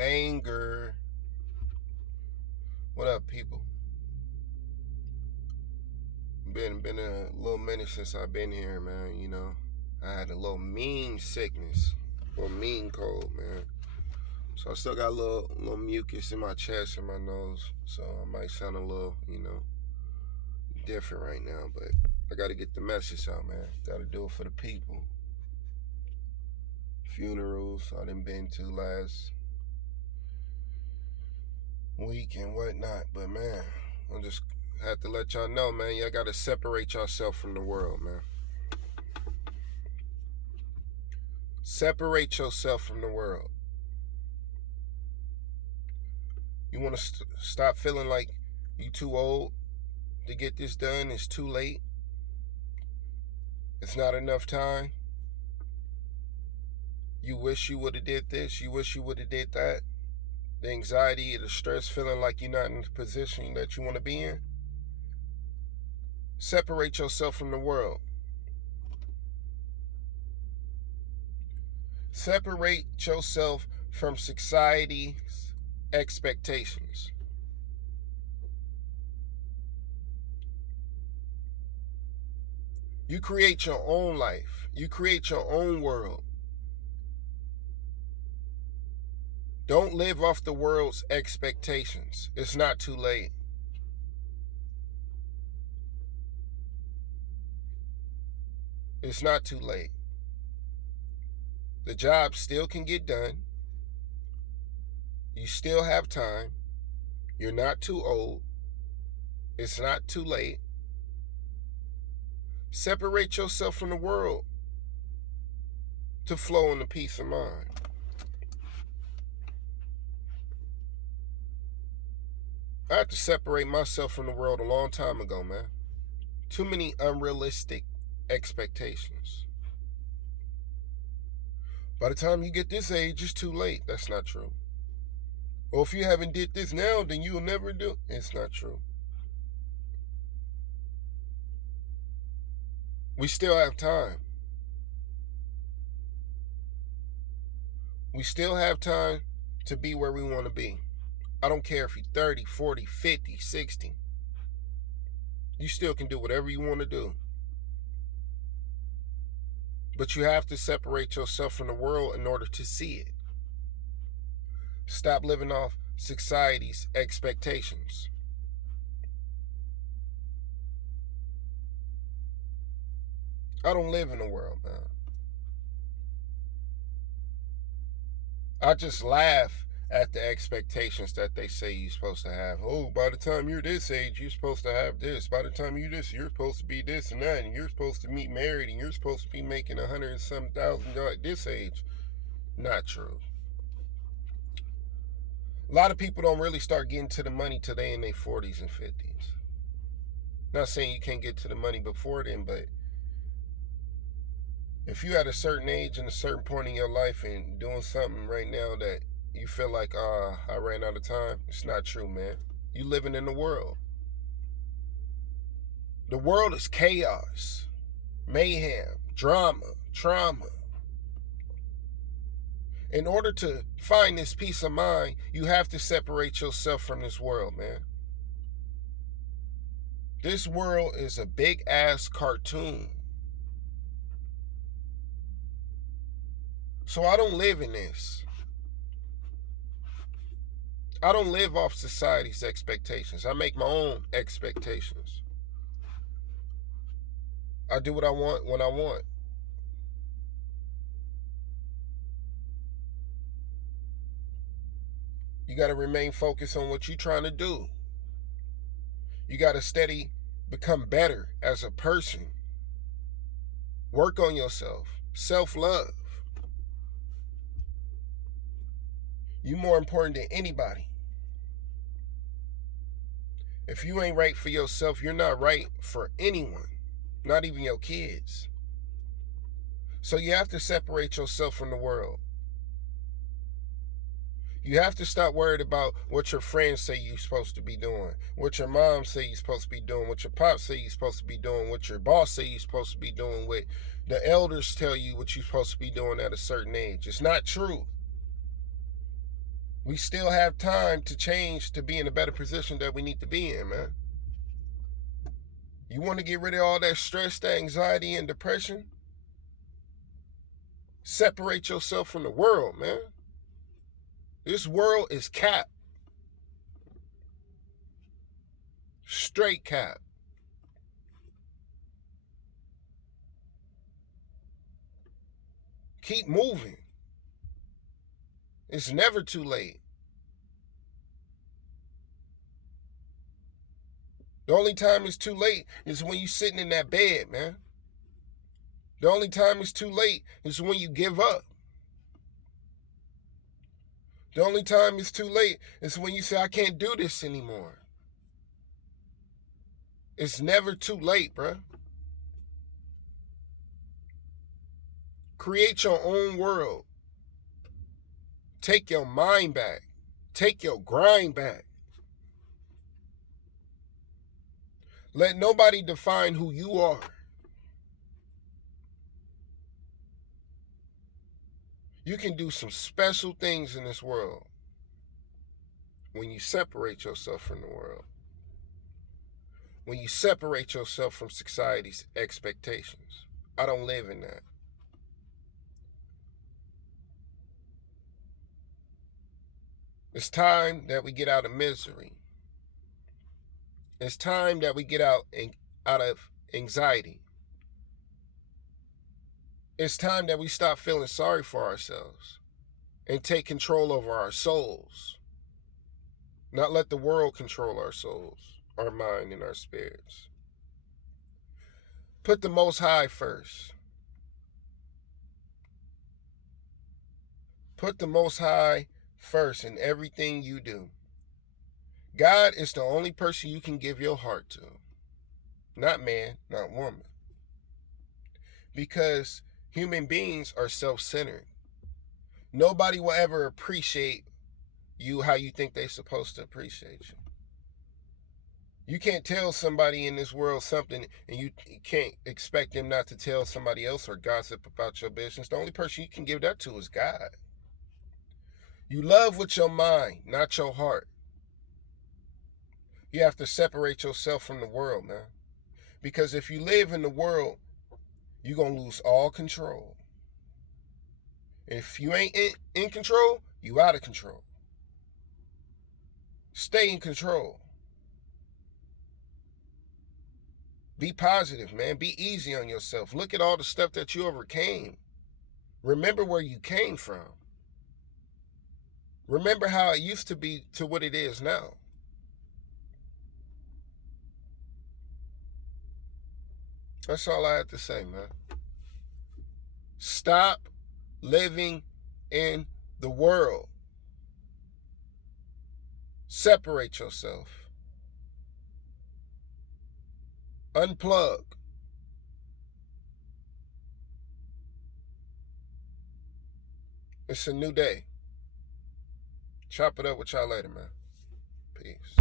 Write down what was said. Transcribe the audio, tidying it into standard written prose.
banger. What up, people? Been a little minute since I've been here, man. You know, I had a little mean sickness, a little mean cold, man. So I still got a little mucus in my chest and my nose, so I might sound a little, different right now. But I got to get the message out, man. Got to do it for the people. Funerals I done been to last week and whatnot, but man, I just had to let y'all know, man. Y'all got to separate yourself from the world, man. Separate yourself from the world. You want to stop feeling like you too old to get this done. It's too late. It's not enough time. You wish you would have did this. You wish you would have did that. The anxiety, the stress, feeling like you're not in the position that you want to be in. Separate yourself from the world. Separate yourself from society's expectations. You create your own life. You create your own world. Don't live off the world's expectations. It's not too late. It's not too late. The job still can get done. You still have time. You're not too old. It's not too late. Separate yourself from the world to flow in the peace of mind. I had to separate myself from the world a long time ago, man. Too many unrealistic expectations. By the time you get this age, it's too late. That's not true. Or if you haven't did this now, then you'll never do. It's not true. We still have time. We still have time to be where we want to be. I don't care if you're 30, 40, 50, 60. You still can do whatever you want to do. But you have to separate yourself from the world in order to see it. Stop living off society's expectations. I don't live in the world, man. I just laugh at the expectations that they say you're supposed to have. Oh, by the time you're this age, you're supposed to have this. By the time you're this, you're supposed to be this and that, and you're supposed to be married, and you're supposed to be making $100 and some thousand at this age. Not true. A lot of people don't really start getting to the money till they in their 40s and 50s. Not saying you can't get to the money before then, but if you at a certain age and a certain point in your life and doing something right now that you feel like, I ran out of time, it's not true, man. You living in the world. The world is chaos, mayhem, drama, trauma. In order to find this peace of mind, you have to separate yourself from this world, man. This world is a big ass cartoon. So I don't live in this. I don't live off society's expectations. I make my own expectations. I do what I want when I want. You got to remain focused on what you're trying to do. You got to steady become better as a person. Work on yourself. Self-love. You're more important than anybody. If you ain't right for yourself, you're not right for anyone, not even your kids. So you have to separate yourself from the world. You have to stop worried about what your friends say you're supposed to be doing, what your mom say you're supposed to be doing, what your pop say you're supposed to be doing, what your boss say you're supposed to be doing, what the elders tell you what you're supposed to be doing at a certain age. It's not true. We still have time to change to be in a better position that we need to be in, man. You want to get rid of all that stress, that anxiety, and depression? Separate yourself from the world, man. This world is cap. Straight cap. Keep moving. It's never too late. The only time it's too late is when you're sitting in that bed, man. The only time it's too late is when you give up. The only time it's too late is when you say, I can't do this anymore. It's never too late, bruh. Create your own world. Take your mind back. Take your grind back. Let nobody define who you are. You can do some special things in this world when you separate yourself from the world. When you separate yourself from society's expectations. I don't live in that. It's time that we get out of misery. It's time that we get out of anxiety. It's time that we stop feeling sorry for ourselves and take control over our souls. Not let the world control our souls, our mind, and our spirits. Put the Most High first. Put the Most High first in everything you do. God is the only person you can give your heart to. Not man, not woman. Because human beings are self-centered. Nobody will ever appreciate you how you think they're supposed to appreciate you. You can't tell somebody in this world something and you can't expect them not to tell somebody else or gossip about your business. The only person you can give that to is God. You love with your mind, not your heart. You have to separate yourself from the world, man. Because if you live in the world, you're going to lose all control. If you ain't in control, you out of control. Stay in control. Be positive, man. Be easy on yourself. Look at all the stuff that you overcame. Remember where you came from. Remember how it used to be to what it is now. That's all I have to say, man. Stop living in the world. Separate yourself. Unplug. It's a new day. Chop it up with y'all later, man. Peace.